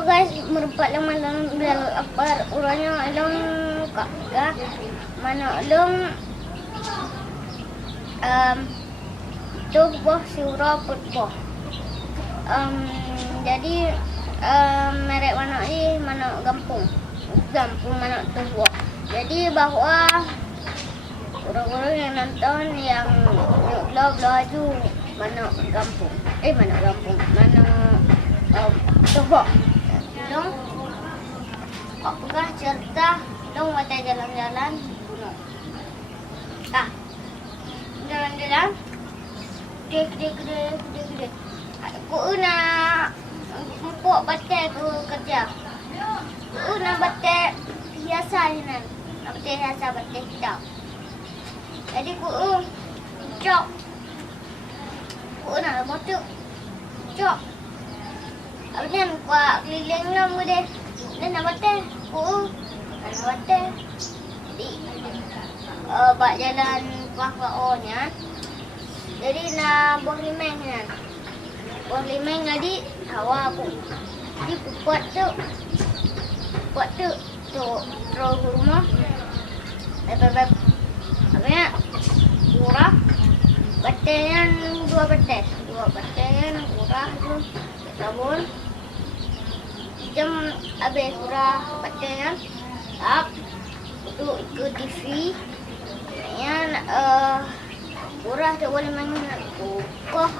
Hello guys, merupakan malam apa urangnya long kakak mana long tu boh surah putboh. Jadi merek mana ni mana gampung mana tu boh. Jadi bahwa orang-orang yang nonton yang laju mana gampung mana tu boh. Dong, kok pegah cerita, dong mata jalan-jalan, jalan-jalan, gede. Aku nak empuk batai aku kerja. Aku nak batai hiasan ni nan, nak batai hiasan batai hitam. Jadi aku cok, aku nak motor, cok. Abang kuat keliling nom dia. Dan nak batai. Nak batai. Jadi bak jalan kuah-kuahnya. Jadi nak buah limang kan. Buah limang jadi hawa aku. Jadi aku buat tu. Tu terus rumah. Abangnya kurang. Bataian dua bataian kurang tu. Sabun. Jam habis kurang bataian. Up. Untuk ikut TV. Yang kurang tak boleh main. Kokoh.